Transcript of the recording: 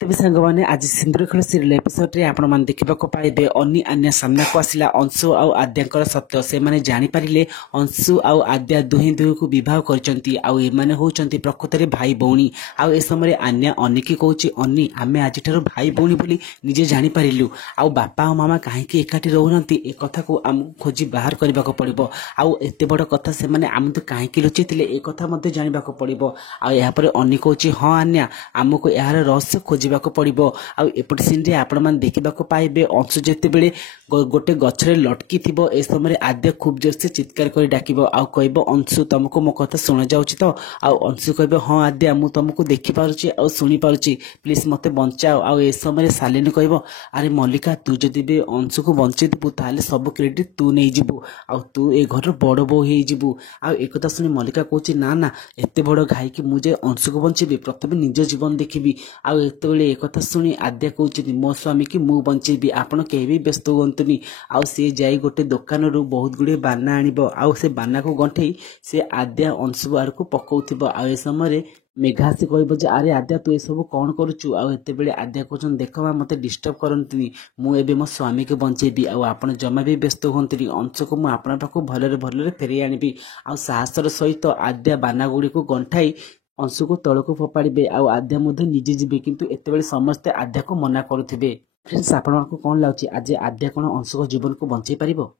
तेज सांगने आज सिंदूर खेल serial episode रे आपण मान देखा पाइबे अन्नी आन्या सामना को आसला अंशु आउ आद्यांकर सत्य से माने जानी पारिले अंशु आउ आद्या दुहे दुहे को विवाह करचंती आउ ए माने होचंती प्रकृत रे भाई भौणी आउ ए समय आन्या अन्नी कहूची अन्नी आमे आज ठारो भाई भौणी बोली निजे जानी पारिलु आउ बापा और मामा काहेकि एकाठी रहउनंती ए कथा को आम खोजी बाहर करबा को पड़िबो आउ एते बड़ कथा से माने आम तो काहेकि लुचैतिले ए कथा मध्ये जानिबा को पड़िबो आउ या पर अन्नी कहूची हां आन्या आमको यार रहस्य खोजिबा को पड़िबो आउ एपट सीन रे आपण मान देखिबा को पाइबे अंशु जेते बेले गोटे गछरे लटकी थिबो ए समय आद्य खूब जोर से चित्कार कर डाकिबो आउ कहबो अंशु तुमको मो कथा सुना जाउची तो आउ अंशु कहबो हां आद्या मु तुमको देखि पारुची आउ सुनी पारुची प्लीज मते बंचाओ आउ ए समय सालिनी कहबो अरे मल्लिका तू जदि बे अंशु को बंचे दिबु ताले सब क्रेडिट तू नै जिबु आउ तू ए घर बड़ बो हे जिबु आउ ए कथा सुनी मल्लिका कहूची ना ना एते बड़ घाई कि मु जे अंशु को बंचेबी प्रथमे निज जीवन देखिबी आउ एते बेले ए कथा सुनी आद्या कहूची मो स्वामी की मु बंचेबी आपण केही भी व्यस्त होंतुनी आउ से जाई गोटे दुकान रु बहुत गुडे बाना आनिबो आउ से बाना को गंठेई से आद्या अंशु आर को पकाउथिबो आउ ए समय मेघा से कहबो जे अरे आद्या तू ए सब कोन करूचु आउ एते बेले आद्या कहछन देखबा मते डिस्टर्ब करंतनी मु एबे मो स्वामी के बंचेबी आउ आपण जमा भी व्यस्त होंतनी अंशु को मु आपण पाखो भलरे फेरी आनिबी आउ साहसर सहित आद्या बाना गुडी को गंठाई अंशु को तल को फोपाड़े आउ आद्या मध्य निजे जीवे किंतु एते बेले समस्ते आद्या को मना करुथिबे फ्रेंड्स आपन को कोन लाउची आज आद्या कोन अंशु को जीवन को बंचाई पारिबो।